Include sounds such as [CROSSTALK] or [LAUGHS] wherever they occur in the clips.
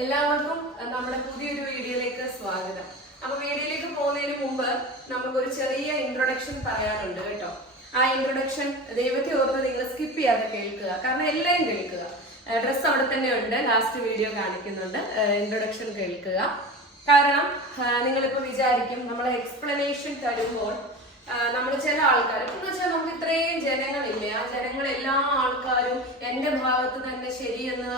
എല്ലാവർക്കും നമ്മുടെ പുതിയൊരു വീഡിയോയിലേക്ക് സ്വാഗതം. അപ്പൊ വീഡിയോയിലേക്ക് പോകുന്നതിന് മുമ്പ് നമുക്കൊരു ചെറിയ ഇൻട്രൊഡക്ഷൻ പറയാനുണ്ട് കേട്ടോ. ആ ഇൻട്രൊഡക്ഷൻ ദൈവത്തെ ഓർത്ത് നിങ്ങൾ സ്കിപ്പ് ചെയ്യാതെ കേൾക്കുക. കാരണം എല്ലാം കേൾക്കുക. ഡ്രസ്സ് അവിടെ തന്നെ ഉണ്ട്. ലാസ്റ്റ് വീഡിയോ കാണിക്കുന്നുണ്ട്. ഇൻട്രൊഡക്ഷൻ കേൾക്കുക. കാരണം നിങ്ങളിപ്പോൾ വിചാരിക്കും നമ്മൾ എക്സ്പ്ലനേഷൻ തരുമ്പോൾ നമ്മൾ ചില ആൾക്കാർ എന്ന് വെച്ചാൽ നമുക്ക് ഇത്രയും ജനങ്ങളില്ലേ ആ ജനങ്ങൾ എല്ലാ ആൾക്കാരും എന്റെ ഭാഗത്ത് തന്നെ ശരിയെന്ന്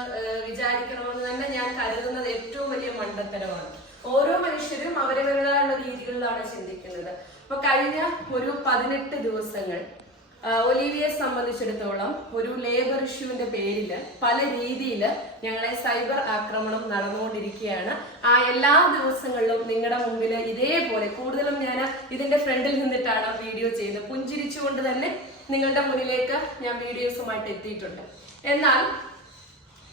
വിചാരിക്കണമെന്ന് തന്നെ ഞാൻ കരുതുന്നത് ഏറ്റവും വലിയ മണ്ടത്തരമാണ്. ഓരോ മനുഷ്യരും അവരവരുടേതായുള്ള രീതികളിലാണ് ചിന്തിക്കുന്നത്. അപ്പൊ കഴിഞ്ഞ ഒരു പതിനെട്ട് ദിവസങ്ങൾ ഒലീവിയെ സംബന്ധിച്ചിടത്തോളം ഒരു ലേബർ ഇഷ്യൂവിന്റെ പേരിൽ പല രീതിയിൽ ഞങ്ങളെ സൈബർ ആക്രമണം നടന്നുകൊണ്ടിരിക്കുകയാണ്. ആ എല്ലാ ദിവസങ്ങളിലും നിങ്ങളുടെ മുമ്പിൽ ഇതേപോലെ കൂടുതലും ഞാൻ ഇതിന്റെ ഫ്രണ്ടിൽ നിന്നിട്ടാണ് വീഡിയോ ചെയ്ത് പുഞ്ചിരിച്ചുകൊണ്ട് തന്നെ നിങ്ങളുടെ മുന്നിലേക്ക് ഞാൻ വീഡിയോസുമായിട്ട് എത്തിയിട്ടുണ്ട്. എന്നാൽ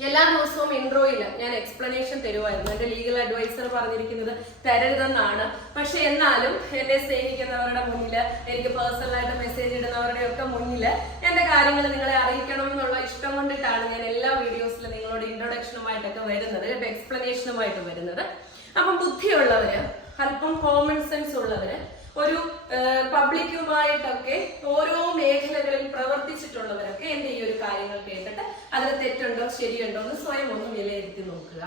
എല്ലാ ദിവസവും ഇൻട്രോയിൽ ഞാൻ എക്സ്പ്ലനേഷൻ തരുമായിരുന്നു എന്റെ ലീഗൽ അഡ്വൈസർ പറഞ്ഞിരിക്കുന്നത് തരരുതെന്നാണ്. പക്ഷെ എന്നാലും എന്നെ സ്നേഹിക്കുന്നവരുടെ മുന്നിൽ എനിക്ക് പേഴ്സണലായിട്ട് മെസ്സേജ് ഇടുന്നവരുടെ ഒക്കെ മുന്നിൽ എന്റെ കാര്യങ്ങൾ നിങ്ങളെ അറിയിക്കണം എന്നുള്ള ഇഷ്ടം കൊണ്ടിട്ടാണ് ഞാൻ എല്ലാ വീഡിയോസിലും നിങ്ങളോട് ഇൻട്രൊഡക്ഷനുമായിട്ടൊക്കെ വരുന്നത് എക്സ്പ്ലനേഷനുമായിട്ട് വരുന്നത്. അപ്പം ബുദ്ധിയുള്ളവര് അല്പം കോമൺ സെൻസ് ഉള്ളവര് ഒരു പബ്ലിക്കുമായിട്ടൊക്കെ ഓരോ മേഖലകളിൽ പ്രവർത്തിച്ചിട്ടുള്ളവരൊക്കെ എന്റെ ഈ ഒരു കാര്യങ്ങൾ കേട്ടിട്ട് അതിൽ തെറ്റുണ്ടോ ശരിയുണ്ടോ എന്ന് സ്വയം ഒന്ന് വിലയിരുത്തി നോക്കുക.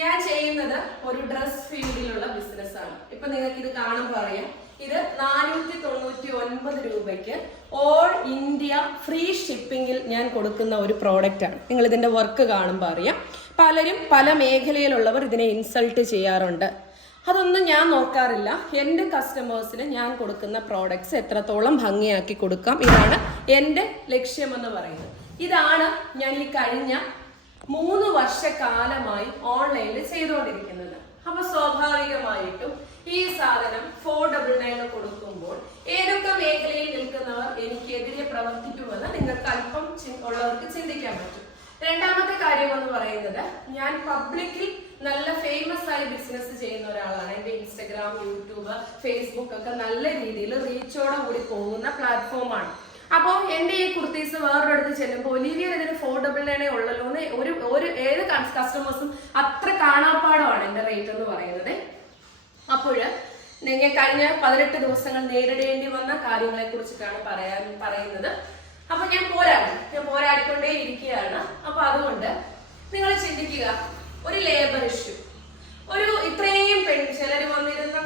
ഞാൻ ചെയ്യുന്നത് ഒരു ഡ്രസ് ഫീൽഡിലുള്ള ബിസിനസ് ആണ്. ഇപ്പൊ നിങ്ങൾക്ക് ഇത് കാണുമ്പോൾ അറിയാം. ഇത് നാനൂറ്റി തൊണ്ണൂറ്റി ഒൻപത് രൂപയ്ക്ക് ഓൾ ഇന്ത്യ ഫ്രീ ഷിപ്പിംഗിൽ ഞാൻ കൊടുക്കുന്ന ഒരു പ്രോഡക്റ്റ് ആണ്. നിങ്ങൾ ഇതിന്റെ വർക്ക് കാണുമ്പോൾ അറിയാം. പലരും പല മേഖലയിലുള്ളവർ ഇതിനെ ഇൻസൾട്ട് ചെയ്യാറുണ്ട്. അതൊന്നും ഞാൻ നോക്കാറില്ല. എന്റെ കസ്റ്റമേഴ്സിന് ഞാൻ കൊടുക്കുന്ന പ്രോഡക്ട്സ് എത്രത്തോളം ഭംഗിയാക്കി കൊടുക്കാം. ഇതാണ് എന്റെ ലക്ഷ്യമെന്ന് പറയുന്നത്. ഇതാണ് ഞാൻ ഈ കഴിഞ്ഞ മൂന്ന് വർഷക്കാലമായി ഓൺലൈനിൽ ചെയ്തുകൊണ്ടിരിക്കുന്നത്. അപ്പൊ സ്വാഭാവികമായിട്ടും ഈ സാധനം ഫോർ ഡബിൾ നയൻ കൊടുക്കുമ്പോൾ ഏതൊക്കെ മേഖലയിൽ നിൽക്കുന്നവർ എനിക്കെതിരെ പ്രവർത്തിക്കുമെന്ന് നിങ്ങൾക്ക് അല്പം ഉള്ളവർക്ക് ചിന്തിക്കാൻ പറ്റും. രണ്ടാമത്തെ കാര്യം എന്ന് പറയുന്നത് ഞാൻ പബ്ലിക്കിൽ നല്ല ഫേമസ് ആയി ബിസിനസ് ചെയ്യുന്ന ഒരാളാണ്. എന്റെ ഇൻസ്റ്റഗ്രാം യൂട്യൂബ് ഫേസ്ബുക്ക് ഒക്കെ നല്ല രീതിയിൽ റീച്ചോടെ കൂടി പോകുന്ന പ്ലാറ്റ്ഫോമാണ് അപ്പോൾ എന്റെ ഈ കുർത്തീസ് വേറൊരിടത്ത് ചെല്ലുമ്പോൾ ഒലിവിയർ ഇതിന് ഫോർ ഡബിൾ നയനേ ഉള്ളല്ലോ എന്ന് ഒരു ഒരു ഏത് കസ്റ്റമേഴ്സും അത്ര കാണാപ്പാടമാണ് എന്റെ റേറ്റ് എന്ന് പറയുന്നത്. അപ്പോൾ നിങ്ങൾ കഴിഞ്ഞ പതിനെട്ട് ദിവസങ്ങൾ നേരിടേണ്ടി വന്ന കാര്യങ്ങളെ കുറിച്ചിട്ടാണ് പറയാൻ പറയുന്നത്. അപ്പൊ ഞാൻ പോരാടും ഞാൻ പോരാടിക്കൊണ്ടേ ഇരിക്കുകയാണ് അപ്പൊ അതുകൊണ്ട് നിങ്ങൾ ചിന്തിക്കുക ഒരു ലേബർ ഇഷ്യൂ ഒരു ഇത്രയും പെൺ ചിലർ വന്നിരുന്ന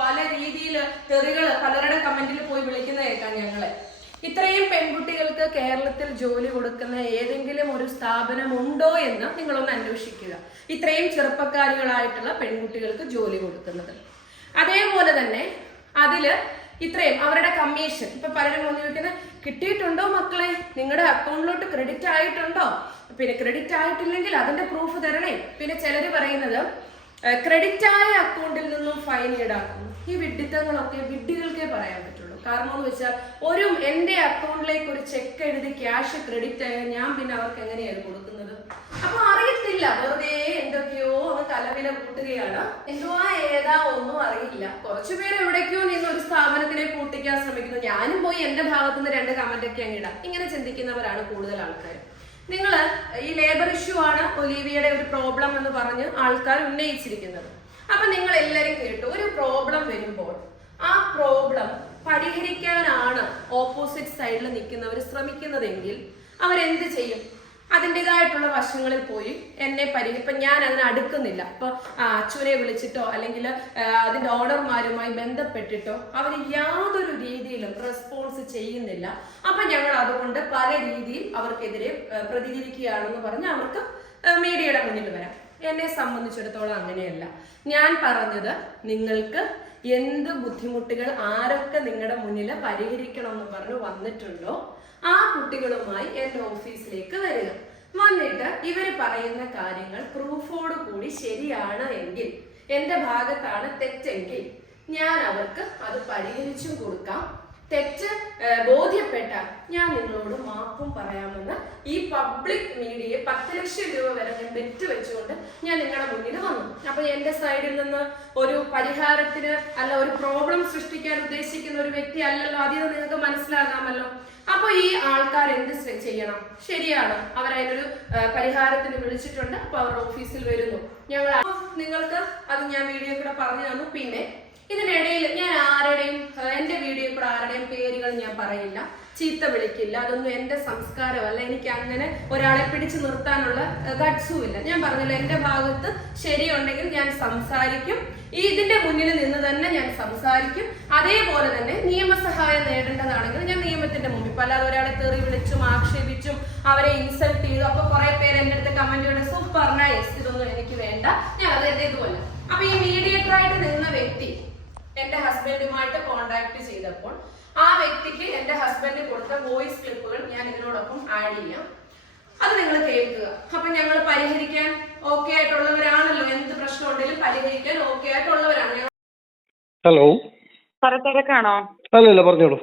പല രീതിയിൽ തെറികൾ പലരുടെ കമന്റിൽ പോയി വിളിക്കുന്ന കേൾക്കാം ഞങ്ങളെ. ഇത്രയും പെൺകുട്ടികൾക്ക് കേരളത്തിൽ ജോലി കൊടുക്കുന്ന ഏതെങ്കിലും ഒരു സ്ഥാപനം ഉണ്ടോ എന്ന് നിങ്ങളൊന്ന് അന്വേഷിക്കുക. ഇത്രയും ചെറുപ്പക്കാരികളായിട്ടുള്ള പെൺകുട്ടികൾക്ക് ജോലി കൊടുക്കുന്നത്. അതേപോലെ തന്നെ അതിൽ ഇത്രയും അവരുടെ കമ്മീഷൻ ഇപ്പൊ പലരും വന്ന് ചോദിക്കുന്നത് കിട്ടിയിട്ടുണ്ടോ മക്കളെ? നിങ്ങളുടെ അക്കൗണ്ടിലോട്ട് ക്രെഡിറ്റ് ആയിട്ടുണ്ടോ? പിന്നെ ക്രെഡിറ്റ് ആയിട്ടില്ലെങ്കിൽ അതിന്റെ പ്രൂഫ് തരണേ. പിന്നെ ചിലർ പറയുന്നത് ക്രെഡിറ്റ് ആയ അക്കൗണ്ടിൽ നിന്നും ഫൈൻ ഈടാക്കുന്നു. ഈ വിഡിത്തങ്ങളൊക്കെ വിഡ്ഢികൾക്കേ പറയാൻ പറ്റുള്ളൂ. കാരണം എന്ന് വെച്ചാൽ ഒരു എന്റെ അക്കൗണ്ടിലേക്ക് ഒരു ചെക്ക് എഴുതി ക്യാഷ് ക്രെഡിറ്റ് ആയാൽ ഞാൻ പിന്നെ അവർക്ക് എങ്ങനെയാണ് കൊടുക്കുന്നത്? അപ്പൊ അറിയത്തില്ല. വെറുതെ എന്തൊക്കെയോ ഒന്ന് തലവില കൂട്ടുകയാണ്. എന്തോ ഏതാ ഒന്നും അറിയില്ല. കുറച്ചു പേര് എവിടേക്കോ നിന്ന് ഒരു സ്ഥാപനത്തിനെ പൂട്ടിക്കാൻ ശ്രമിക്കുന്നു. ഞാനും പോയി എന്റെ ഭാഗത്തുനിന്ന് രണ്ട് കമന്റ് ഒക്കെ അങ്ങ് ഇടാം. ഇങ്ങനെ ചിന്തിക്കുന്നവരാണ് കൂടുതൽ ആൾക്കാർ നിങ്ങൾ ഈ ലേബർ ഇഷ്യൂ ആണ് ഒലീവിയയുടെ ഒരു പ്രോബ്ലം എന്ന് പറഞ്ഞ് ആൾക്കാർ ഉന്നയിച്ചിരിക്കുന്നത്. അപ്പൊ നിങ്ങൾ എല്ലാവരും കേട്ടു ഒരു പ്രോബ്ലം വരുമ്പോൾ ആ പ്രോബ്ലം പരിഹരിക്കാനാണ് ഓപ്പോസിറ്റ് സൈഡിൽ നിൽക്കുന്നവർ ശ്രമിക്കുന്നതെങ്കിൽ അവരെന്ത് ചെയ്യും? അതിന്റെതായിട്ടുള്ള വശങ്ങളിൽ പോയി എന്നെ പരിഹരി ഇപ്പം ഞാൻ അതിന് അടുക്കുന്നില്ല. ഇപ്പൊ അച്ഛനെ വിളിച്ചിട്ടോ അല്ലെങ്കിൽ അതിന്റെ ഓണർമാരുമായി ബന്ധപ്പെട്ടിട്ടോ അവർ യാതൊരു രീതിയിലും റെസ്പോൺസ് ചെയ്യുന്നില്ല. അപ്പൊ ഞങ്ങൾ അതുകൊണ്ട് പല രീതിയിൽ അവർക്കെതിരെ പ്രതികരിക്കുകയാണെന്ന് പറഞ്ഞ് അവർക്ക് മീഡിയയുടെ മുന്നിൽ വരാം. എന്നെ സംബന്ധിച്ചിടത്തോളം അങ്ങനെയല്ല. ഞാൻ പറഞ്ഞത് നിങ്ങൾക്ക് എന്ത് ബുദ്ധിമുട്ടുകൾ ആരൊക്കെ നിങ്ങളുടെ മുന്നിൽ പരിഹരിക്കണം എന്ന് പറഞ്ഞ് വന്നിട്ടുണ്ടോ ആ കുട്ടികളുമായി എന്റെ ഓഫീസിലേക്ക് വരിക. വന്നിട്ട് ഇവർ പറയുന്ന കാര്യങ്ങൾ പ്രൂഫോട് കൂടി ശരിയാണ് എങ്കിൽ എന്റെ ഭാഗത്താണ് തെറ്റെങ്കിൽ ഞാൻ അവർക്ക് അത് പരിഹരിച്ചും കൊടുക്കാം. തെറ്റ് ബോധ്യപ്പെട്ട ബോധ്യപ്പെട്ടാൽ ഞാൻ നിങ്ങളോട് മാപ്പും പറയാമെന്ന് ഈ പബ്ലിക് മീഡിയയെ പത്ത് ലക്ഷം രൂപ വരെ ഞാൻ ബെറ്റ് വെച്ചുകൊണ്ട് ഞാൻ നിങ്ങളുടെ മുന്നിൽ വന്നു. അപ്പൊ എന്റെ സൈഡിൽ നിന്ന് ഒരു പരിഹാരത്തിന് അല്ല ഒരു പ്രോബ്ലം സൃഷ്ടിക്കാൻ ഉദ്ദേശിക്കുന്ന ഒരു വ്യക്തി അല്ലല്ലോ. ആദ്യം നിങ്ങൾക്ക് മനസ്സിലാകാമല്ലോ. അപ്പൊ ഈ ആൾക്കാർ എന്ത് ചെയ്യണം? ശരിയാണ്. അവരതിനൊരു പരിഹാരത്തിന് വിളിച്ചിട്ടുണ്ട്. അപ്പൊ അവർ ഓഫീസിൽ വരുന്നു. ഞങ്ങൾ നിങ്ങൾക്ക് അത് ഞാൻ വീഡിയോ കൂടെ പറഞ്ഞു തന്നു. പിന്നെ ഇതിനിടയിൽ ഞാൻ ആരുടെയും എന്റെ എന്റെ വീഡിയോ കൂടെ ആരുടെയും പേരുകൾ ഞാൻ പറയില്ല ചീത്ത വിളിക്കില്ല. അതൊന്നും എന്റെ സംസ്കാരമല്ല. എനിക്ക് അങ്ങനെ ഒരാളെ പിടിച്ചു നിർത്താനുള്ള ഗഡ്സും ഇല്ല ഞാൻ പറഞ്ഞില്ല എന്റെ ഭാഗത്ത് ശരിയുണ്ടെങ്കിൽ ഞാൻ സംസാരിക്കും. ഈ ഇതിന്റെ മുന്നിൽ നിന്ന് തന്നെ ഞാൻ സംസാരിക്കും. അതേപോലെ തന്നെ നിയമസഹായം നേടേണ്ടതാണെങ്കിൽ ഞാൻ നിയമത്തിന്റെ മുമ്പിൽ പല ഒരാളെ തെറി വിളിച്ചും ആക്ഷേപിച്ചും അവരെ ഇൻസൾട്ട് ചെയ്തു അപ്പൊ കുറെ പേര് എന്റെ അടുത്ത് കമന്റ് സൂപ്പർ നൈസ് ഇതൊന്നും എനിക്ക് വേണ്ട. ഞാൻ അത് ഇതുപോലെ. അപ്പൊ ഈ മീഡിയേറ്ററായിട്ട് നിന്ന വ്യക്തി എന്റെ ഹസ്ബൻഡുമായിട്ട് കോണ്ടാക്ട് ചെയ്തപ്പോൾ ആ വ്യക്തിക്ക് എന്റെ ഹസ്ബൻഡ് കൊടുത്ത വോയിസ് ക്ലിപ്പുകൾ ഞാൻ ഇതിനോടൊപ്പം ആഡ് ചെയ്യാം. അത് നിങ്ങൾ കേൾക്കുക. അപ്പൊ ഞങ്ങൾ പരിഹരിക്കാൻ ഓക്കെ ആയിട്ടുള്ളവരാണല്ലോ. എന്ത് പ്രശ്നം ഉണ്ടെങ്കിലും പരിഹരിക്കാൻ ഓക്കെ ആയിട്ടുള്ളവരാണ്. ഹലോ സാറേ തിരക്കാണോ അല്ലല്ല പറഞ്ഞോളൂ.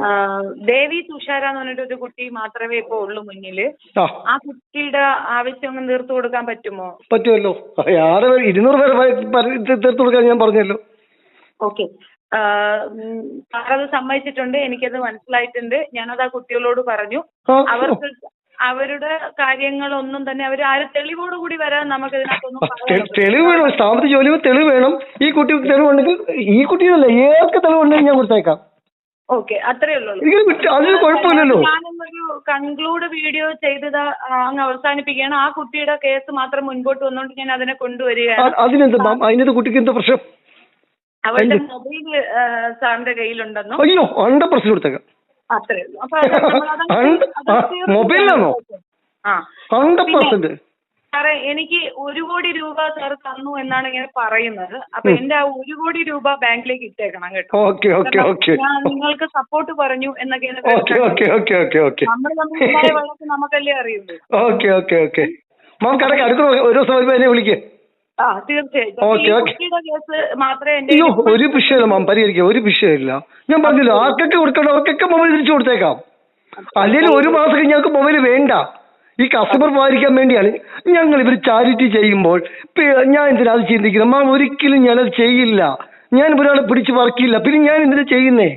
ആ, ദേവി തുഷാര എന്ന് പറഞ്ഞിട്ട് ഒരു കുട്ടി മാത്രമേ ഇപ്പൊ ഉള്ളൂ മുന്നിൽ. ആ. കുട്ടിയുടെ ആവശ്യം ഒന്ന് തീർത്തു കൊടുക്കാൻ പറ്റുമോ? പറ്റുമല്ലോ. ഇരുന്നൂറ് പേരെ തീർത്ത് കൊടുക്കാൻ ഞാൻ പറഞ്ഞല്ലോ. ഓക്കെ സാറത് സമ്മതിച്ചിട്ടുണ്ട് എനിക്കത് മനസ്സിലായിട്ടുണ്ട്. ഞാനത് ആ കുട്ടികളോട് പറഞ്ഞു. അവർക്ക് അവരുടെ കാര്യങ്ങളൊന്നും തന്നെ അവർ ആരും തെളിവോട് കൂടി വരാൻ നമുക്ക് ഇതിനകത്തൊന്നും തെളിവ് വേണം. സ്ഥാപനത്തിൽ ജോലി തെളിവ് വേണം. ഈ കുട്ടി തെളിവുണ്ടെങ്കിൽ ഈ കുട്ടിയല്ല ഏതൊക്കെ തെളിവുണ്ടെങ്കിൽ ഞാൻ കൊടുത്തേക്കാം. ഓക്കെ അത്രേ ഉള്ളൂ. അതിന് കുഴപ്പമില്ലല്ലോ. ഞാനൊരു കൺക്ലൂഡ് വീഡിയോ ചെയ്തത് അങ്ങ് അവസാനിപ്പിക്കുകയാണ്. ആ കുട്ടിയുടെ കേസ് മാത്രം മുൻപോട്ട് വന്നുകൊണ്ട് ഞാൻ അതിനെ കൊണ്ടുവരികയാണ്. അതിനെന്താ അതിനെന്ത് കുട്ടിക്ക് എന്താ പ്രശ്നം? അവരുടെ മൊബൈൽ സാറിന്റെ കയ്യിലുണ്ടെന്നും? അയ്യോ ഹൺഡ്രഡ് പെർസെന്റ് കൊടുത്തേക്കാം. അത്രേ ഉള്ളൂ. അപ്പൊ [LAUGHS] ആ, തീർത്ത് മൊബൈലിലാണോ? ആ. ഹൺഡ്രഡ് പെർസെന്റ് സാറേ എനിക്ക് ഒരു കോടി രൂപ സാർ തന്നു എന്നാണ് ഇങ്ങനെ പറയുന്നത്. അപ്പൊ എന്റെ ആ ഒരു കോടി രൂപ ബാങ്കിലേക്ക് ഇട്ടേക്കണം കേട്ടോ. Okay okay okay. ഞാൻ നിങ്ങൾക്ക് സപ്പോർട്ട് പറഞ്ഞു എന്നൊക്കെ okay okay okay okay okay. നമ്മൾ വഴക്ക് നമുക്കല്ലേ അറിയുള്ളൂ. Okay okay okay. മാം കടക്ക് അടുത്ത ഒരു ദിവസം വരുമ്പോ എന്നെ വിളിക്കേ. ആ തീർച്ചയായിട്ടും. ഒരു വിഷയമില്ല മാം പരിഹരിക്കാം ഒരു വിഷയമില്ല. ഞാൻ പറഞ്ഞല്ലോ ആർക്കൊക്കെ കൊടുക്കണ്ടവർക്കൊക്കെ മൊബൈൽ തിരിച്ചു കൊടുത്തേക്കാം? അല്ലെങ്കിൽ ഒരു മാസം ഞങ്ങൾക്ക് മൊബൈൽ വേണ്ട. ഈ കസ്റ്റമർ പാലിക്കാൻ വേണ്ടിയാണ് ഞങ്ങൾ ഇവർ ചാരിറ്റി ചെയ്യുമ്പോൾ ഞാൻ എന്തിനാ അത് ചിന്തിക്കുന്നത്? മാം ഒരിക്കലും ഞാനത് ചെയ്യില്ല. ഞാൻ ഒരാളെ പിടിച്ച് വർക്കില്ല പിന്നെ ഞാൻ എന്തിനാ ചെയ്യുന്നേ?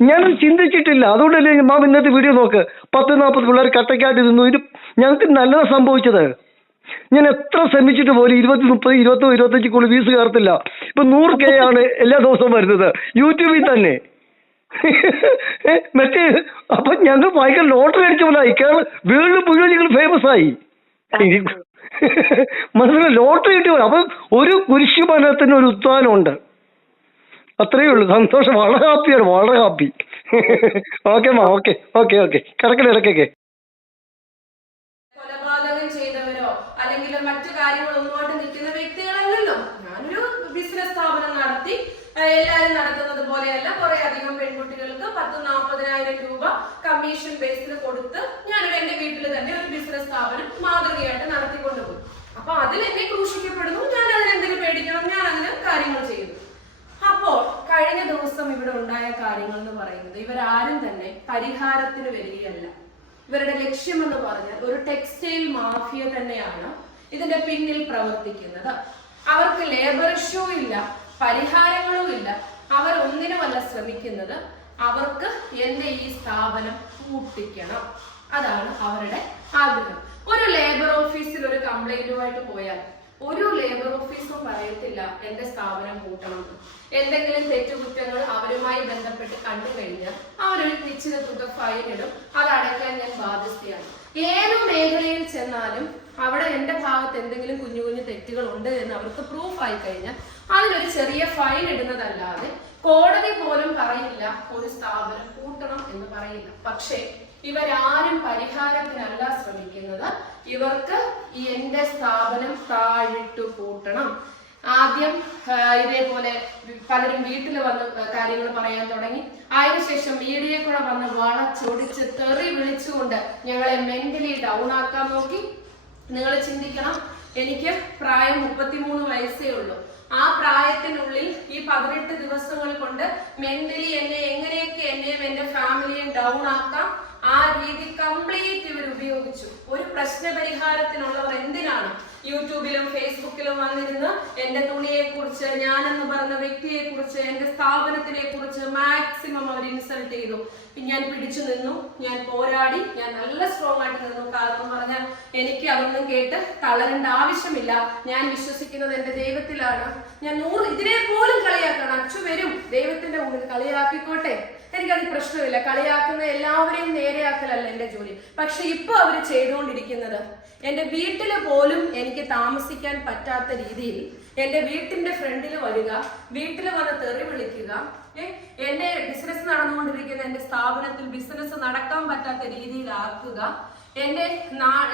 ഞാനത് ചിന്തിച്ചിട്ടില്ല. അതുകൊണ്ടല്ലേ മാം ഇന്നത്തെ വീഡിയോ നോക്ക്. പത്ത് നാൽപ്പത് പിള്ളേർ കട്ടക്കാട്ട് നിന്നു. ഇത് ഞങ്ങൾക്ക് നല്ലതാണ് സംഭവിച്ചത്. ഞാൻ എത്ര ശ്രമിച്ചിട്ട് പോലും ഇരുപത്തി മുപ്പത് ഇരുപത്തോ ഇരുപത്തഞ്ചിക്കുള്ളിൽ ഫീസ് കയറത്തില്ല. ഇപ്പൊ നൂറ് കെ ആണ് എല്ലാ ദിവസവും വരുന്നത്. യൂട്യൂബിൽ തന്നെ. മറ്റേ അപ്പൊ ഞങ്ങൾ ഭയങ്കര ലോട്ടറി അടിച്ച പോലെ ആയി. കേരളം വേൾഡ് മുഴുവൻ ഞങ്ങൾ ഫേമസ് ആയി. മനസ്സിലായി? ലോട്ടറി കിട്ടി പോലെ. അപ്പൊ ഒരു കുരിശുമനത്തിന് ഒരു ഉത്ഥാനമുണ്ട് അത്രയേ ഉള്ളൂ. സന്തോഷം. വളരെ ഹാപ്പിയാണ് വളരെ ഹാപ്പി ഓക്കെ മാ ഓക്കെ ഓക്കെ ഓക്കെ കിടക്കണേ ഇടയ്ക്കൊക്കെ കൊലപാതകം ചെയ്തവരോ അല്ലെങ്കിൽ മറ്റു കാര്യങ്ങളൊന്നുമായിട്ട് നിൽക്കുന്ന വ്യക്തികളല്ലല്ലോ ഞാനൊരു ബിസിനസ് സ്ഥാപനം നടത്തി ഏഹ് എല്ലാവരും നടത്തുന്നത് പോലെയല്ല. കുറെ അധികം പെൺകുട്ടികൾക്ക് പത്ത് നാൽപ്പതിനായിരം രൂപ കമ്മീഷൻ ബേസിൽ കൊടുത്ത് ഞാനൊരു എന്റെ വീട്ടിൽ തന്നെ ഒരു ബിസിനസ് സ്ഥാപനം മാതൃകയായിട്ട് നടത്തിക്കൊണ്ട് പോയി. അപ്പൊ അതിൽ എന്നെ ക്രൂശിക്കപ്പെടുന്നു. ഞാൻ അതിനെന്തെങ്കിലും പേടിക്കണം. ഞാൻ അതിന് കാര്യങ്ങൾ ചെയ്യുന്നു. അപ്പോൾ കഴിഞ്ഞ ദിവസം ഇവിടെ ഉണ്ടായ കാര്യങ്ങൾ എന്ന് പറയുന്നത് ഇവരാരും തന്നെ പരിഹാരത്തിന് വരികയല്ല. ഇവരുടെ ലക്ഷ്യം എന്ന് പറഞ്ഞാൽ ഒരു ടെക്സ്റ്റൈൽ മാഫിയ തന്നെയാണ് ഇതിന്റെ പിന്നിൽ പ്രവർത്തിക്കുന്നത്. അവർക്ക് ലേബർ ഇഷ്യൂ ഇല്ല. പരിഹാരങ്ങളും ഇല്ല അവർ ഒന്നിനുമല്ല ശ്രമിക്കുന്നത്. അവർക്ക് എന്റെ ഈ സ്ഥാപനം പൂട്ടിക്കണം. അതാണ് അവരുടെ ആഗ്രഹം. ഒരു ലേബർ ഓഫീസിൽ ഒരു കംപ്ലൈന്റുമായിട്ട് പോയാൽ ഒരു ലേബർ ഓഫീസും പറയത്തില്ല എന്റെ സ്ഥാപനം കൂട്ടണം എന്തെങ്കിലും തെറ്റുകുറ്റങ്ങൾ അവരുമായി ബന്ധപ്പെട്ട് കണ്ടു കഴിഞ്ഞാൽ അവരൊരു നിശ്ചിത തുക ഫൈൻ ഇടും. അത് അടയ്ക്കാൻ ഞാൻ ബാധ്യസ്ഥയാണ്. ഏത് മേഖലയിൽ ചെന്നാലും അവിടെ എന്റെ ഭാഗത്ത് എന്തെങ്കിലും കുഞ്ഞു കുഞ്ഞു തെറ്റുകൾ ഉണ്ട് എന്ന് അവർക്ക് പ്രൂഫ് ആയി കഴിഞ്ഞാൽ അതിനൊരു ചെറിയ ഫൈൻ ഇടുന്നതല്ലാതെ കോടതി പോലും പറയില്ല ഒരു സ്ഥാപനം കൂട്ടണം എന്ന് പറയില്ല. പക്ഷേ ഇവരാരും പരിഹാരത്തിനല്ല ശ്രമിക്കുന്നത്. ഇവർക്ക് ഈ എന്റെ സ്ഥാപനം താഴിട്ടു കൂട്ടണം ആദ്യം ഇതേപോലെ പലരും വീട്ടിൽ വന്ന് കാര്യങ്ങൾ പറയാൻ തുടങ്ങി. അതിനുശേഷം മീഡിയയിൽ കൂടെ വന്ന് വളച്ചൊടിച്ച് തെറി വിളിച്ചുകൊണ്ട് ഞങ്ങളെ മെന്റലി ഡൗൺ ആക്കാൻ നോക്കി. നിങ്ങൾ ചിന്തിക്കണം. എനിക്ക് പ്രായം മുപ്പത്തിമൂന്ന് വയസ്സേ ഉള്ളൂ. ആ പ്രായത്തിനുള്ളിൽ ഈ പതിനെട്ട് ദിവസങ്ങൾ കൊണ്ട് മെന്റലി എന്നെ എങ്ങനെയൊക്കെ എന്നെയും എന്റെ ഫാമിലിയും ഡൗൺ ആക്കാം. ആ രീതി കംപ്ലീറ്റ് ഇവർ ഉപയോഗിച്ചു ഒരു പ്രശ്ന പരിഹാരത്തിനുള്ളവർ എന്തിനാണ്? യൂട്യൂബിലും ഫേസ്ബുക്കിലും വന്നിരുന്ന് എന്റെ തുണിയെ കുറിച്ച് ഞാനെന്ന് പറഞ്ഞ വ്യക്തിയെ കുറിച്ച് എന്റെ സ്ഥാപനത്തിനെ കുറിച്ച് മാക്സിമം അവർ ഇൻസൾട്ട് ചെയ്തു. ഞാൻ പിടിച്ചു നിന്നു. ഞാൻ പോരാടി. ഞാൻ നല്ല സ്ട്രോങ് ആയിട്ട് നിന്നു. കാരണം പറഞ്ഞാൽ എനിക്ക് അതൊന്നും കേട്ട് തളരേണ്ട ആവശ്യമില്ല. ഞാൻ വിശ്വസിക്കുന്നത് എന്റെ ദൈവത്തിലാണ്. ഞാൻ നൂറ് ഇതിനെ പോലും കളിയാക്കണം. അച്ചു വരും. ദൈവത്തിന്റെ മുമ്പിൽ കളിയാക്കിക്കോട്ടെ. എനിക്കത് പ്രശ്നമില്ല. കളിയാക്കുന്ന എല്ലാവരെയും നേരെയാക്കലല്ല എന്റെ ജോലി. പക്ഷെ ഇപ്പൊ അവർ ചെയ്തുകൊണ്ടിരിക്കുന്നത് എന്റെ വീട്ടിൽ പോലും എനിക്ക് താമസിക്കാൻ പറ്റാത്ത രീതിയിൽ എന്റെ വീട്ടിന്റെ ഫ്രണ്ടിൽ വരിക വീട്ടിൽ വന്ന് തെറി വിളിക്കുക എന്റെ ബിസിനസ് നടന്നുകൊണ്ടിരിക്കുന്ന എന്റെ സ്ഥാപനത്തിൽ ബിസിനസ് നടക്കാൻ പറ്റാത്ത രീതിയിലാക്കുക എന്റെ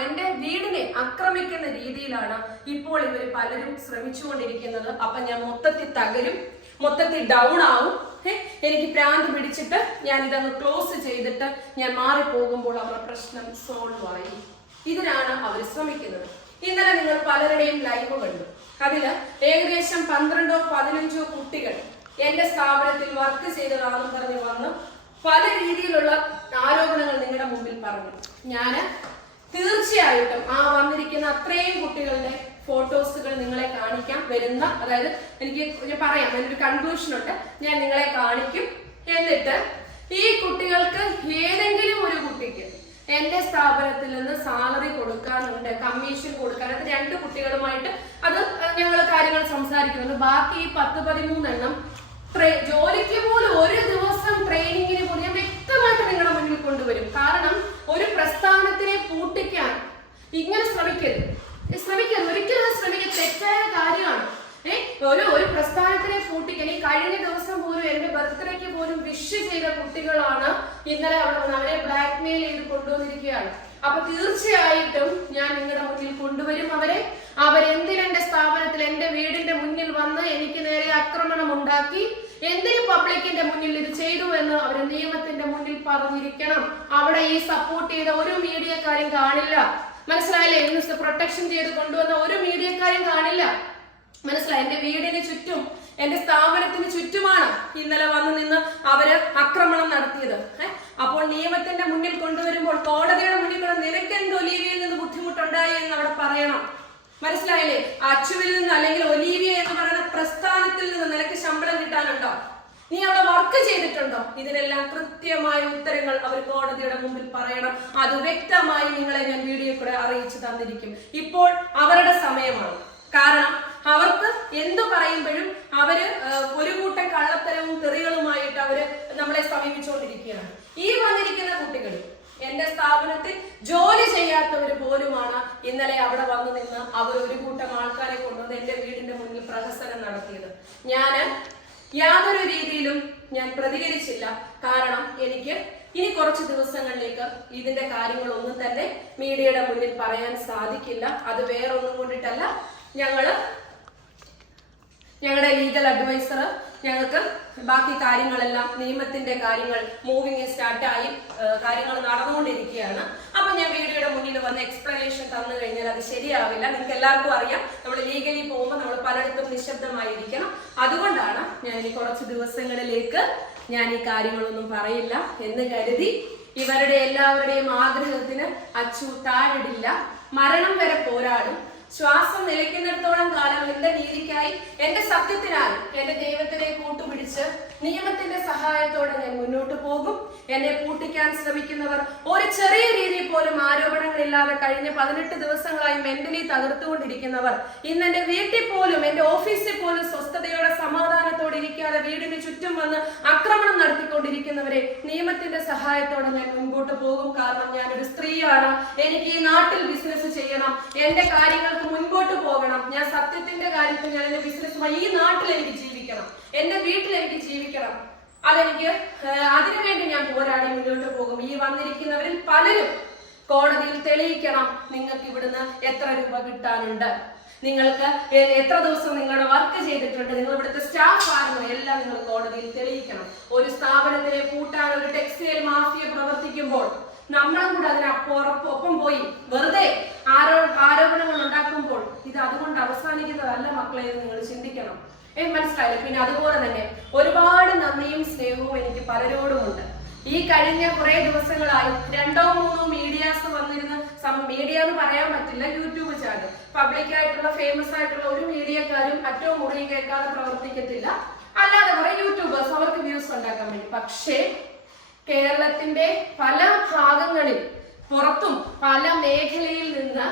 എന്റെ വീടിനെ ആക്രമിക്കുന്ന രീതിയിലാണ് ഇപ്പോൾ ഇവർ പലരും ശ്രമിച്ചുകൊണ്ടിരിക്കുന്നത്. അപ്പൊ ഞാൻ മൊത്തത്തിൽ തകരും മൊത്തത്തിൽ ഡൗൺ ആവും എനിക്ക് പ്രാന്ത് പിടിച്ചിട്ട് ഞാൻ ഇതങ്ങ് ക്ലോസ് ചെയ്തിട്ട് ഞാൻ മാറിപ്പോകുമ്പോൾ അവരുടെ പ്രശ്നം സോൾവ് ആയി. ഇതിനാണ് അവർ ശ്രമിക്കുന്നത്. ഇന്നലെ നിങ്ങൾ പലരുടെയും ലൈവ് കണ്ടു. അതിൽ ഏകദേശം പന്ത്രണ്ടോ പതിനഞ്ചോ കുട്ടികൾ എന്റെ സ്ഥാപനത്തിൽ വർക്ക് ചെയ്തതാണെന്ന് പറഞ്ഞു വന്ന് പല രീതിയിലുള്ള ആരോപണങ്ങൾ നിങ്ങളുടെ മുമ്പിൽ പറഞ്ഞു. ഞാൻ തീർച്ചയായിട്ടും ആ വന്നിരിക്കുന്ന അത്രയും കുട്ടികളുടെ ഫോട്ടോസുകൾ നിങ്ങളെ കാണിക്കാം. വരുന്ന അതായത് എനിക്ക് ഞാൻ പറയാം അതിനൊരു കൺക്ലൂഷൻ ഉണ്ട്. ഞാൻ നിങ്ങളെ കാണിക്കും. എന്നിട്ട് ഈ കുട്ടികൾക്ക് ഏതെങ്കിലും ഒരു കുട്ടിക്ക് എന്റെ സ്ഥാപനത്തിൽ നിന്ന് സാലറി കൊടുക്കാനുണ്ട് കമ്മീഷൻ കൊടുക്കാനുണ്ട് രണ്ട് കുട്ടികളുമായിട്ട് അത് ഞങ്ങൾ കാര്യങ്ങൾ സംസാരിക്കുന്നുണ്ട്. ബാക്കി ഈ പത്ത് പതിമൂന്നെണ്ണം ട്രെ- ജോലിക്ക് പോലും ഒരു ദിവസം ട്രെയിനിങ്ങിന് പോലും ഞാൻ വ്യക്തമായിട്ട് നിങ്ങളുടെ മുന്നിൽ കൊണ്ടുവരും കാരണം ഒരു പ്രസ്ഥാനത്തിനെ പൂട്ടിക്കാൻ ഇങ്ങനെ ശ്രമിക്കരുത് ഏ, ശ്രമിക്കരുത് ഒരിക്കലും അത് ശ്രമിക്കരുത് തെറ്റായ കാര്യമാണ് ഏ ഒരു ഒരു പ്രസ്ഥാനത്തിനെ പൂട്ടിക്കാൻ ഈ കഴിഞ്ഞ ദിവസം പോലും എന്റെ ബർത്ത്ഡേക്ക് പോലും വിഷ് ചെയ്ത കുട്ടികളാണ് ഇന്നലെ അവിടെ വന്ന് അവരെ ബ്ലാക്ക് മെയിൽ ചെയ്ത് കൊണ്ടുവന്നിരിക്കുകയാണ് അപ്പൊ തീർച്ചയായിട്ടും ഞാൻ നിങ്ങളുടെ മുന്നിൽ കൊണ്ടുവരും അവരെ അവരെന്തിനെന്റെ സ്ഥാപനത്തിൽ എന്റെ വീടിന്റെ മുന്നിൽ വന്ന് എനിക്ക് നേരെ ആക്രമണം ഉണ്ടാക്കി എന്തിന് പബ്ലിക്കിന്റെ മുന്നിൽ ഇത് ചെയ്തു എന്ന് അവർ നിയമത്തിന്റെ മുന്നിൽ പറഞ്ഞിരിക്കണം. അവിടെ ഈ സപ്പോർട്ട് ചെയ്ത ഒരു മീഡിയക്കാരും കാണില്ല. മനസ്സിലായില്ലേ? ഇന്ന് പ്രൊട്ടക്ഷൻ ചെയ്ത് കൊണ്ടുവന്ന ഒരു മീഡിയക്കാരും കാണില്ല. മനസ്സിലായി? എന്റെ വീടിന് ചുറ്റും എന്റെ സ്ഥാപനത്തിന് ചുറ്റുമാണ് ഇന്നലെ വന്ന് നിന്ന് അവർ ആക്രമണം നടത്തിയത്. അപ്പോൾ നിയമത്തിന്റെ മുന്നിൽ കൊണ്ടുവരുമ്പോൾ കോടതിയുടെ മുന്നിൽ കൂടെ നിനക്ക് എന്ത് ഒലീവിയിൽ നിന്ന് ബുദ്ധിമുട്ടുണ്ടായി എന്ന് അവിടെ പറയണം. മനസ്സിലായില്ലേ? അച്ചുവിൽ നിന്ന് അല്ലെങ്കിൽ ഒലീവിയ എന്ന് പറയുന്ന പ്രസ്ഥാനത്തിൽ നിന്ന് നിനക്ക് ശമ്പളം കിട്ടാനുണ്ടോ? നീ അവിടെ വർക്ക് ചെയ്തിട്ടുണ്ടോ? ഇതിനെല്ലാം കൃത്യമായ ഉത്തരങ്ങൾ അവർ കോടതിയുടെ മുമ്പിൽ പറയണം. അത് വ്യക്തമായി നിങ്ങളെ ഞാൻ വീഡിയോ കൂടെ അറിയിച്ചു തന്നിരിക്കും. ഇപ്പോൾ അവരുടെ സമയമാണ്. കാരണം അവർക്ക് എന്തു പറയുമ്പോഴും അവർ ഒരു കൂട്ടം കള്ളത്തരവും തെറികളുമായിട്ട് അവർ നമ്മളെ സമീപിച്ചുകൊണ്ടിരിക്കുകയാണ്. ഈ വന്നിരിക്കുന്ന കുട്ടികൾ എന്റെ സ്ഥാപനത്തിൽ ജോലി ചെയ്യാത്തവർ പോലുമാണ് ഇന്നലെ അവിടെ വന്നു നിന്ന് അവർ ഒരു കൂട്ടം ആൾക്കാരെ കൊണ്ടുവന്ന് എന്റെ വീടിന്റെ മുന്നിൽ പ്രഹസനം നടത്തിയത്. ഞാൻ യാതൊരു രീതിയിലും ഞാൻ പ്രതികരിച്ചില്ല. കാരണം എനിക്ക് ഇനി കുറച്ച് ദിവസങ്ങളിലേക്ക് ഇതിന്റെ കാര്യങ്ങളൊന്നും തന്നെ മീഡിയയുടെ മുന്നിൽ പറയാൻ സാധിക്കില്ല. അത് വേറൊന്നും കൊണ്ടിട്ടല്ല. ഞങ്ങൾ ഞങ്ങളുടെ ലീഗൽ അഡ്വൈസർ ഞങ്ങൾക്ക് ബാക്കി കാര്യങ്ങളെല്ലാം നിയമത്തിന്റെ കാര്യങ്ങൾ മൂവിങ് സ്റ്റാർട്ടായി കാര്യങ്ങൾ നടന്നുകൊണ്ടിരിക്കുകയാണ്. അപ്പൊ ഞാൻ വീഡിയോയുടെ മുന്നിൽ വന്ന് എക്സ്പ്ലനേഷൻ തന്നു കഴിഞ്ഞാൽ അത് ശരിയാവില്ല. നിങ്ങൾക്ക് എല്ലാവർക്കും അറിയാം. നമ്മൾ ലീഗലി പോകുമ്പോൾ നമ്മൾ പലയിടത്തും നിശബ്ദമായിരിക്കണം. അതുകൊണ്ടാണ് ഞാൻ ഈ കുറച്ച് ദിവസങ്ങളിലേക്ക് ഞാൻ ഈ കാര്യങ്ങളൊന്നും പറയില്ല എന്ന് കരുതി ഇവരുടെ എല്ലാവരുടെയും ആഗ്രഹത്തിന് അച്ചു താഴിടില്ല. മരണം വരെ പോരാടും. ശ്വാസം നിലയ്ക്കുന്നിടത്തോളം കാലം എന്റെ നീതിക്കായി എന്റെ സത്യത്തിനാൽ എന്റെ ദൈവത്തിനെ കൂട്ടുപിടിച്ച് നിയമത്തിന്റെ സഹായത്തോടെ ഞാൻ മുന്നോട്ട് പോകും. എന്നെ പൂട്ടിക്കാൻ ശ്രമിക്കുന്നവർ ഒരു ചെറിയ രീതിയിൽ പോലും ആരോപണങ്ങളില്ലാതെ കഴിഞ്ഞ പതിനെട്ട് ദിവസങ്ങളായി മെന്റലി തകർത്തുകൊണ്ടിരിക്കുന്നവർ ഇന്ന് എന്റെ വീട്ടിൽ പോലും എന്റെ ഓഫീസിൽ പോലും സ്വസ്ഥതയോടെ സമാധാനത്തോടെ ഇരിക്കാതെ വീടിന് ചുറ്റും വന്ന് ആക്രമണം നടത്തിക്കൊണ്ടിരിക്കുന്നവരെ നിയമത്തിന്റെ സഹായത്തോടെ ഞാൻ മുൻപോട്ട് പോകും. കാരണം ഞാൻ ഒരു സ്ത്രീയാണ്. എനിക്ക് ഈ നാട്ടിൽ ബിസിനസ് ചെയ്യണം. എന്റെ കാര്യങ്ങൾക്ക് മുൻപോട്ട് പോകണം. ഞാൻ സത്യത്തിന്റെ കാര്യത്തിൽ ഞാൻ എന്റെ ബിസിനസ് ഈ നാട്ടിൽ എനിക്ക് ജീവിക്കണം. എന്റെ വീട്ടിൽ എനിക്ക് ജീവിക്കണം. അതെനിക്ക് അതിനുവേണ്ടി ഞാൻ പോരാടി മുന്നോട്ട് പോകും. ഈ വന്നിരിക്കുന്നവരിൽ പലരും കോടതിയിൽ തെളിയിക്കണം നിങ്ങൾക്ക് ഇവിടുന്ന് എത്ര രൂപ കിട്ടാനുണ്ട്. നിങ്ങൾക്ക് എത്ര ദിവസം നിങ്ങളുടെ വർക്ക് ചെയ്തിട്ടുണ്ട്. നിങ്ങൾ ഇവിടുത്തെ സ്റ്റാഫ് ആണെന്ന് എല്ലാം നിങ്ങൾ കോടതിയിൽ തെളിയിക്കണം. ഒരു സ്ഥാപനത്തിനെ പൂട്ടാൻ ഒരു ടെക്സ്റ്റൈൽ മാഫിയ പ്രവർത്തിക്കുമ്പോൾ നമ്മളും കൂടെ അതിനപ്പുറപ്പ് ഒപ്പം പോയി. വെറുതെ ആരോ ആരോപണങ്ങൾ ഉണ്ടാക്കുമ്പോൾ ഇത് അതുകൊണ്ട് അവസാനിക്കുന്നതല്ല മക്കളെ എന്ന് നിങ്ങൾ ചിന്തിക്കണം. മനസ്സിലായില്ല? പിന്നെ അതുപോലെ തന്നെ ഒരുപാട് നന്ദിയും സ്നേഹവും എനിക്ക് പലരോടുമുണ്ട്. ഈ കഴിഞ്ഞ കുറെ ദിവസങ്ങളായി രണ്ടോ മൂന്നോ മീഡിയാസ് വന്നിരുന്ന മീഡിയ എന്ന് പറയാൻ പറ്റില്ല യൂട്യൂബ് ചാനൽ പബ്ലിക് ആയിട്ടുള്ള ഫേമസ് ആയിട്ടുള്ള ഒരു മീഡിയക്കാരും അറ്റവും മുറിയും കേൾക്കാതെ പ്രവർത്തിക്കത്തില്ല. അല്ലാതെ കുറെ യൂട്യൂബേഴ്സ് അവർക്ക് വ്യൂസ് ഉണ്ടാക്കാൻ വേണ്ടി. പക്ഷേ കേരളത്തിന്റെ പല ഭാഗങ്ങളിൽ പുറത്തും പല മേഖലയിൽ നിന്ന്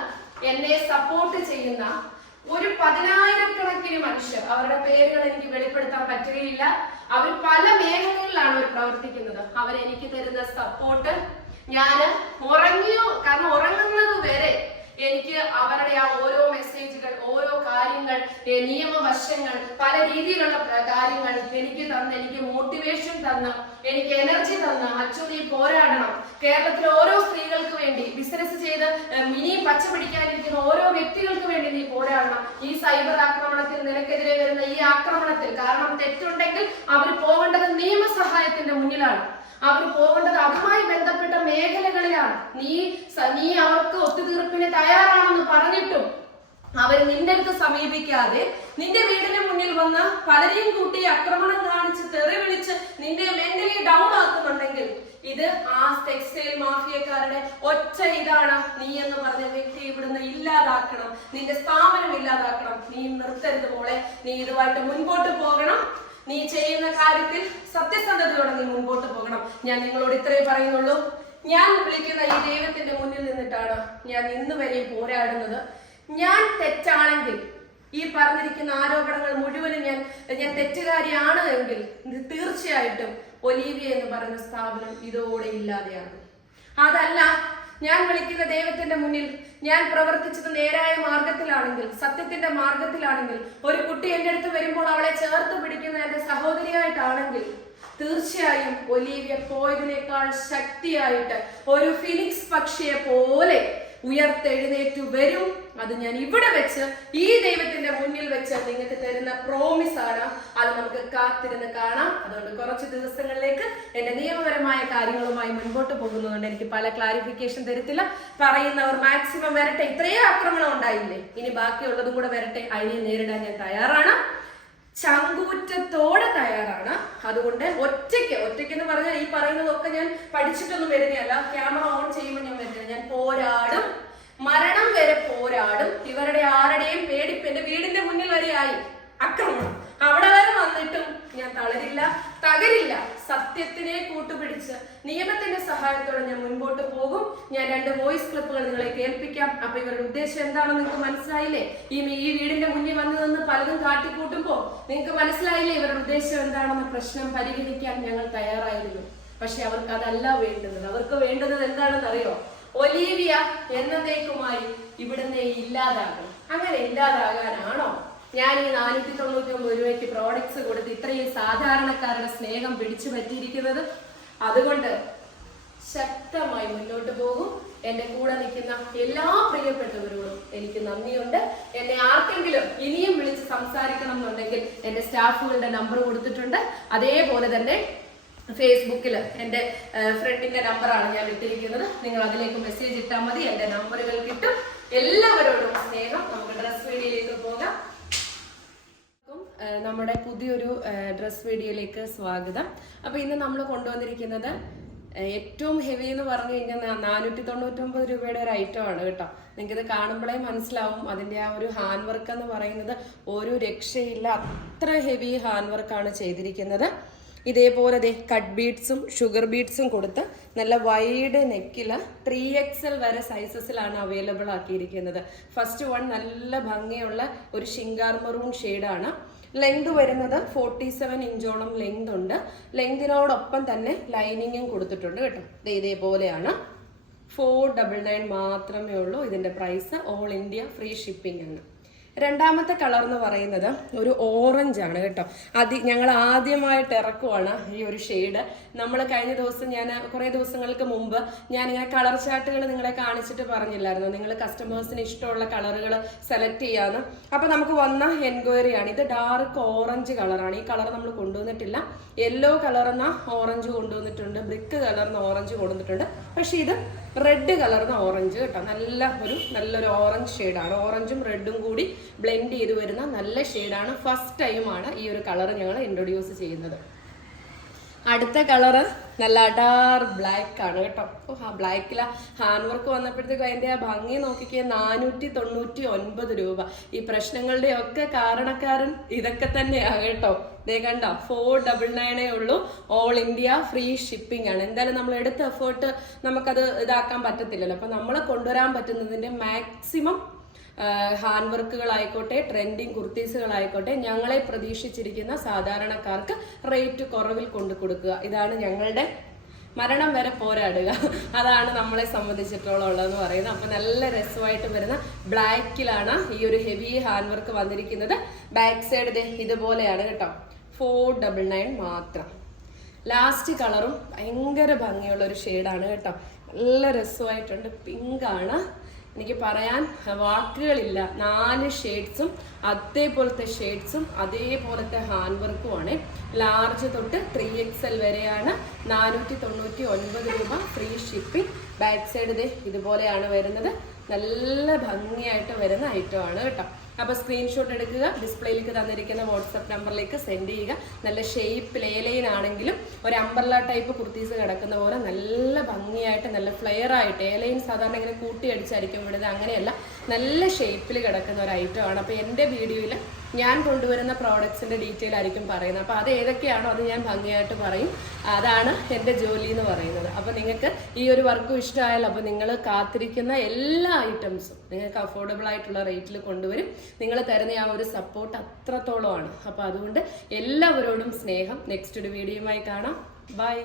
എന്നെ സപ്പോർട്ട് ചെയ്യുന്ന ഒരു പതിനായിരക്കണക്കിന് മനുഷ്യർ അവരുടെ പേരുകൾ എനിക്ക് വെളിപ്പെടുത്താൻ പറ്റുകയില്ല. അവർ പല മേഖലകളിലാണ് അവർ പ്രവർത്തിക്കുന്നത്. അവരെനിക്ക് തരുന്ന സപ്പോർട്ട് ഞാൻ ഉറങ്ങിയോ കാരണം ഉറങ്ങുന്നത് വരെ എനിക്ക് അവരുടെ ആ ഓരോ മെസ്സേജുകൾ ഓരോ കാര്യങ്ങൾ നിയമവശങ്ങൾ പല രീതിയിലുള്ള കാര്യങ്ങൾ എനിക്ക് തന്ന എനിക്ക് മോട്ടിവേഷൻ തന്ന എനിക്ക് എനർജി തന്ന അച്ഛൻ നീ പോരാടണം. കേരളത്തിലെ ഓരോ സ്ത്രീകൾക്ക് വേണ്ടി ബിസിനസ് ചെയ്ത് മിനി പച്ച പിടിക്കാനിരിക്കുന്ന ഓരോ വ്യക്തികൾക്ക് വേണ്ടി നീ പോരാടണം. ഈ സൈബർ ആക്രമണത്തിൽ നിനക്കെതിരെ വരുന്ന ഈ ആക്രമണത്തിൽ കാരണം തെറ്റുണ്ടെങ്കിൽ അവർ പോകേണ്ടത് നിയമസഹായത്തിന്റെ മുന്നിലാണ്. അവർ പോകേണ്ടത് അതുമായി ബന്ധപ്പെട്ട മേഖലകളിലാണ്. നീ നീ അവർക്ക് ഒത്തുതീർപ്പിന് തയ്യാറാണെന്ന് പറഞ്ഞിട്ടും അവർ നിന്റെ അടുത്ത് സമീപിക്കാതെ നിന്റെ വീടിന് മുന്നിൽ വന്ന് പലരെയും കൂട്ടി ആക്രമണം കാണിച്ച് തെറി വിളിച്ച് നിന്റെ മെന്റലി ഡൗൺ ആക്കുന്നുണ്ടെങ്കിൽ ഇത് ആ ടെക്സ്റ്റൈൽ മാഫിയക്കാരുടെ ഒറ്റ ഇതാണ്. നീ എന്ന് പറഞ്ഞ വ്യക്തി ഇവിടുന്ന് ഇല്ലാതാക്കണം. നിന്റെ സ്ഥാപനം ഇല്ലാതാക്കണം. നീ നിർത്തരുത് മോളെ. നീ ഇതുമായിട്ട് മുൻപോട്ട് പോകണം. നീ ചെയ്യുന്ന കാര്യത്തിൽ സത്യസന്ധതയോടെ നീ മുമ്പോട്ട് പോകണം. ഞാൻ നിങ്ങളോട് ഇത്രേ പറയുന്നുള്ളൂ. ഞാൻ വിളിക്കുന്ന ഈ ദൈവത്തിന്റെ മുന്നിൽ നിന്നിട്ടാണ് ഞാൻ ഇന്ന് വരെയും പോരാടുന്നത്. ഞാൻ തെറ്റാണെങ്കിൽ ഈ പറഞ്ഞിരിക്കുന്ന ആരോപണങ്ങൾ മുഴുവനും ഞാൻ ഞാൻ തെറ്റുകാരിയാണ് എങ്കിൽ തീർച്ചയായിട്ടും ഒലീവിയ എന്ന് പറയുന്ന സ്ഥാപനം ഇതോടെ ഇല്ലാതെയാണ് അതല്ല ഞാൻ വിളിക്കുന്ന ദൈവത്തിന്റെ മുന്നിൽ ഞാൻ പ്രവർത്തിച്ചത് നേരായ മാർഗത്തിലാണെങ്കിൽ സത്യത്തിന്റെ മാർഗത്തിലാണെങ്കിൽ ഒരു കുട്ടി എന്റെ അടുത്ത് വരുമ്പോൾ അവളെ ചേർത്ത് പിടിക്കുന്ന എന്റെ സഹോദരിയായിട്ടാണെങ്കിൽ തീർച്ചയായും ഒലീവിയ പോയതിനേക്കാൾ ശക്തിയായിട്ട് ഒരു ഫിനിക്സ് പക്ഷിയെ പോലെ ഉയർത്തെഴുന്നേറ്റു വരും. അത് ഞാൻ ഇവിടെ വെച്ച് ഈ ദൈവത്തിന്റെ മുന്നിൽ വെച്ച് നിങ്ങൾക്ക് തരുന്ന പ്രോമിസ് ആണ്. അത് നമുക്ക് കാത്തിരുന്ന് കാണാം. അതുകൊണ്ട് കുറച്ച് ദിവസങ്ങളിലേക്ക് എന്റെ നിയമപരമായ കാര്യങ്ങളുമായി മുൻപോട്ട് പോകുന്നതുകൊണ്ട് എനിക്ക് പല ക്ലാരിഫിക്കേഷൻ തരത്തില്ല. പറയുന്നവർ മാക്സിമം വരട്ടെ. ഇത്രയും ആക്രമണം ഉണ്ടായില്ലേ? ഇനി ബാക്കിയുള്ളതും കൂടെ വരട്ടെ. അതിനെ നേരിടാൻ ഞാൻ തയ്യാറാണ്. ചങ്കൂറ്റത്തോടെ തയ്യാറാണ്. അതുകൊണ്ട് ഒറ്റയ്ക്ക് ഒറ്റയ്ക്ക് എന്ന് പറഞ്ഞാൽ ഈ പറയുന്നതൊക്കെ ഞാൻ പഠിച്ചിട്ടൊന്നും വരുന്നതല്ല ക്യാമറ ഓൺ ചെയ്യുമ്പോൾ ഞാൻ വരുന്നത് ഞാൻ പോരാടും. മരണം വരെ പോരാടും. ഇവരുടെ ആരുടെയും പേടിപ്പ് എന്റെ വീടിന്റെ മുന്നിൽ വരെയായി അക്രമണം അവിടെ വരെ വന്നിട്ടും ഞാൻ തളരില്ല തകരില്ല. സത്യത്തിനെ കൂട്ടുപിടിച്ച് നിയമത്തിന്റെ സഹായത്തോടെ ഞാൻ മുൻപോട്ട് പോകും. ഞാൻ രണ്ട് വോയിസ് ക്ലിപ്പുകൾ നിങ്ങളെ കേൾപ്പിക്കാം. അപ്പൊ ഇവരുടെ ഉദ്ദേശം എന്താണെന്ന് നിങ്ങൾക്ക് മനസ്സിലായില്ലേ? ഈ ഈ വീടിന്റെ മുന്നിൽ വന്നു നിന്ന് പലതും കാട്ടിക്കൂട്ടുമ്പോ നിങ്ങൾക്ക് മനസ്സിലായില്ലേ ഇവരുടെ ഉദ്ദേശം എന്താണെന്ന പ്രശ്നം പരിഹരിക്കാൻ ഞങ്ങൾ തയ്യാറായിരുന്നു. പക്ഷെ അവർക്ക് അതല്ല വേണ്ടുന്നത്. അവർക്ക് വേണ്ടുന്നത് എന്താണെന്ന് അറിയോ ഒലീവിയ എന്നേക്കുമായി ഇവിടുന്ന് ഇല്ലാതാകും. അങ്ങനെ ഇല്ലാതാകാനാണോ? ഞാൻ ഈ നാനൂറ്റി തൊണ്ണൂറ്റി ഒമ്പത് രൂപയ്ക്ക് പ്രോഡക്ട്സ് കൊടുത്ത് ഇത്രയും സാധാരണക്കാരുടെ സ്നേഹം പിടിച്ചു പറ്റിയിരിക്കുന്നത്. അതുകൊണ്ട് ശക്തമായി മുന്നോട്ട് പോകും. എന്റെ കൂടെ നിൽക്കുന്ന എല്ലാ പ്രിയപ്പെട്ടവരോടും എനിക്ക് നന്ദിയുണ്ട്. എന്നെ ആർക്കെങ്കിലും ഇനിയും വിളിച്ച് സംസാരിക്കണം എന്നുണ്ടെങ്കിൽ എന്റെ സ്റ്റാഫുകളുടെ നമ്പർ കൊടുത്തിട്ടുണ്ട്. അതേപോലെ തന്നെ ഫേസ്ബുക്കിൽ എന്റെ ഫ്രണ്ടിന്റെ നമ്പറാണ് ഞാൻ ഇട്ടിരിക്കുന്നത്. നിങ്ങൾ അതിലേക്ക് മെസ്സേജ് ഇട്ടാൽ മതി. എന്റെ നമ്പറുകൾ കിട്ടും എല്ലാവരോടും സ്നേഹം. നമുക്ക് ഡ്രസ് വീഡിയോയിലേക്ക് പോകാം. നമ്മുടെ പുതിയൊരു ഡ്രസ് വീഡിയോയിലേക്ക് സ്വാഗതം. അപ്പോൾ ഇന്ന് നമ്മൾ കൊണ്ടുവന്നിരിക്കുന്നത് ഏറ്റവും ഹെവി എന്ന് പറഞ്ഞു കഴിഞ്ഞാൽ നാനൂറ്റി തൊണ്ണൂറ്റൊമ്പത് രൂപയുടെ ഒരു ഐറ്റം ആണ് കേട്ടോ. നിങ്ങൾക്ക് ഇത് കാണുമ്പോഴേ മനസ്സിലാവും. അതിന്റെ ആ ഒരു ഹാൻഡ് വർക്ക് എന്ന് പറയുന്നത് ഒരു രക്ഷയില്ല. അത്ര ഹെവി ഹാൻഡ് വർക്കാണ് ചെയ്തിരിക്കുന്നത്. ഇതേപോലെ ദേ കട്ട് ബീഡ്സും ഷുഗർ ബീഡ്സും കൊടുത്ത് നല്ല വൈഡ് നെക്കിൽ ത്രീ എക്സ് എൽ വരെ സൈസസിലാണ് അവൈലബിൾ ആക്കിയിരിക്കുന്നത്. ഫസ്റ്റ് വൺ നല്ല ഭംഗിയുള്ള ഒരു ഷിങ്കാർ മറൂൺ ഷെയ്ഡാണ് ലെങ്ത് വരുന്നത് ഫോർട്ടി സെവൻ ഇഞ്ചോളം ലെങ്ത് ഉണ്ട്. ലെങ്തിനോടൊപ്പം തന്നെ ലൈനിങ്ങും കൊടുത്തിട്ടുണ്ട് കേട്ടോ. ഇതേപോലെയാണ്. ഫോർ ഡബിൾ നയൻ മാത്രമേ ഉള്ളൂ. ഇതിന്റെ price all India free shipping ആണ്. രണ്ടാമത്തെ കളർ എന്ന് പറയുന്നത് ഒരു ഓറഞ്ച് ആണ് കേട്ടോ. അതി ഞങ്ങൾ ആദ്യമായിട്ട് ഇറക്കുവാണ് ഈ ഒരു ഷെയ്ഡ് നമ്മൾ കഴിഞ്ഞ ദിവസം ഞാൻ കുറേ ദിവസങ്ങൾക്ക് മുമ്പ് ഞാൻ ഇങ്ങനെ കളർ ചാർട്ടുകൾ നിങ്ങളെ കാണിച്ചിട്ട് പറഞ്ഞില്ലായിരുന്നു. നിങ്ങൾ കസ്റ്റമേഴ്സിന് ഇഷ്ടമുള്ള കളറുകൾ സെലക്ട് ചെയ്യാന്ന്. അപ്പോൾ നമുക്ക് വന്ന എൻക്വയറിയാണ് ഇത് ഡാർക്ക് ഓറഞ്ച് കളറാണ്. ഈ കളർ നമ്മൾ കൊണ്ടുവന്നിട്ടില്ല. യെല്ലോ കളർന്ന ഓറഞ്ച് കൊണ്ടുവന്നിട്ടുണ്ട്. ബ്രിക്ക് കളർന്ന ഓറഞ്ച് കൊണ്ടുവന്നിട്ടുണ്ട്. പക്ഷേ ഇത് റെഡ് കളർന്ന ഓറഞ്ച് കേട്ടോ. നല്ല ഒരു നല്ലൊരു ഓറഞ്ച് ഷെയ്ഡാണ് ഓറഞ്ചും റെഡും കൂടി ബ്ലെൻഡ് ചെയ്ത് വരുന്ന നല്ല ഷെയ്ഡാണ് ഫസ്റ്റ് ടൈമാണ് ഈ ഒരു കളർ ഞങ്ങൾ ഇൻട്രൊഡ്യൂസ് ചെയ്യുന്നത്. അടുത്ത കളറ് നല്ല അഡാർ ബ്ലാക്ക് ആണ് കേട്ടോ. ആ ബ്ലാക്കിൽ ഹാൻഡ് വർക്ക് വന്നപ്പോഴത്തേക്കും അതിന്റെ ആ ഭംഗി നോക്കിക്കുക നാനൂറ്റി തൊണ്ണൂറ്റി ഒൻപത് രൂപ. ഈ പ്രശ്നങ്ങളുടെ ഒക്കെ കാരണക്കാരൻ ഇതൊക്കെ തന്നെയാണ് കേട്ടോ. ദേ കണ്ട ഫോർ ഡബിൾ നയനേ ഉള്ളൂ. ഓൾ ഇന്ത്യ ഫ്രീ ഷിപ്പിംഗ് ആണ്. എന്തായാലും നമ്മൾ എടുത്ത എഫേർട്ട് നമുക്കത് ഇതാക്കാൻ പറ്റത്തില്ലല്ലോ. അപ്പം നമ്മൾ കൊണ്ടുവരാൻ പറ്റുന്നതിന്റെ മാക്സിമം ഹാൻഡ് വർക്കുകളായിക്കോട്ടെ ട്രെൻഡിങ് കുർത്തീസുകളായിക്കോട്ടെ ഞങ്ങളെ പ്രതീക്ഷിച്ചിരിക്കുന്ന സാധാരണക്കാർക്ക് റേറ്റ് കുറവിൽ കൊണ്ടു കൊടുക്കുക. ഇതാണ് ഞങ്ങളുടെ മരണം വരെ പോരാടുക. അതാണ് നമ്മളെ സംബന്ധിച്ചിട്ടുള്ള ഉള്ളതെന്ന് പറയുന്നത്. അപ്പം നല്ല രസമായിട്ട് വരുന്ന ബ്ലാക്കിലാണ് ഈ ഒരു ഹെവി ഹാൻഡ് വർക്ക് വന്നിരിക്കുന്നത്. ബാക്ക് സൈഡ് ഇതുപോലെയാണ് കേട്ടോ. ഫോർ ഡബിൾ നയൻ മാത്രം. ലാസ്റ്റ് കളറും ഭയങ്കര ഭംഗിയുള്ള ഒരു ഷെയ്ഡാണ് കേട്ടോ. നല്ല രസമായിട്ടുണ്ട്. പിങ്കാണ് എനിക്ക് പറയാൻ വാക്കുകളില്ല. നാല് ഷേഡ്സും അതേപോലത്തെ ഷേഡ്സും അതേപോലത്തെ ഹാൻഡ് വർക്കുമാണ് ലാർജ് തൊട്ട് ത്രീ എക്സ് എൽ വരെയാണ് നാനൂറ്റി തൊണ്ണൂറ്റി ഒൻപത് രൂപ ഫ്രീ ഷിപ്പിംഗ് ബാക്ക് സൈഡ് ഇതേ ഇതുപോലെയാണ് വരുന്നത്. നല്ല ഭംഗിയായിട്ട് വരുന്ന ഐറ്റമാണ് കേട്ടോ. അപ്പോൾ സ്ക്രീൻഷോട്ട് എടുക്കുക ഡിസ്പ്ലേയിലേക്ക് തന്നിരിക്കുന്ന വാട്സപ്പ് നമ്പറിലേക്ക് സെൻഡ് ചെയ്യുക. നല്ല ഷേപ്പ് ലേലൈൻ ആണെങ്കിലും ഒരു അമ്പർല ടൈപ്പ് കുർത്തീസ് കിടക്കുന്ന പോലെ നല്ല ഭംഗിയായിട്ട് നല്ല ഫ്ലെയർ ആയിട്ട് ഏലൈൻ സാധാരണ ഇങ്ങനെ കൂട്ടി അടിച്ചായിരിക്കും വിടുന്നത് അങ്ങനെയല്ല. നല്ല ഷേപ്പിൽ കിടക്കുന്ന ഒരു ഐറ്റം ആണ്. അപ്പോൾ എന്റെ വീഡിയോയിൽ ഞാൻ കൊണ്ടുവരുന്ന പ്രോഡക്ട്സിന്റെ ഡീറ്റെയിൽ ആയിരിക്കും പറയുന്നത്. അപ്പോൾ അത് ഏതൊക്കെയാണോ അത് ഞാൻ ഭംഗിയായിട്ട് പറയും. അതാണ് എന്റെ ജോലി എന്ന് പറയുന്നത്. അപ്പോൾ നിങ്ങൾക്ക് ഈ ഒരു വർക്കും ഇഷ്ടമായാലും അപ്പോൾ നിങ്ങൾ കാത്തിരിക്കുന്ന എല്ലാ ഐറ്റംസും നിങ്ങൾക്ക് അഫോർഡബിൾ ആയിട്ടുള്ള റേറ്റിൽ കൊണ്ടുവരും. നിങ്ങൾ തരുന്ന ആ ഒരു സപ്പോർട്ട് അത്രത്തോളമാണ്. അപ്പോൾ അതുകൊണ്ട് എല്ലാവരോടും സ്നേഹം. നെക്സ്റ്റ് ഒരു വീഡിയോയുമായി കാണാം. ബൈ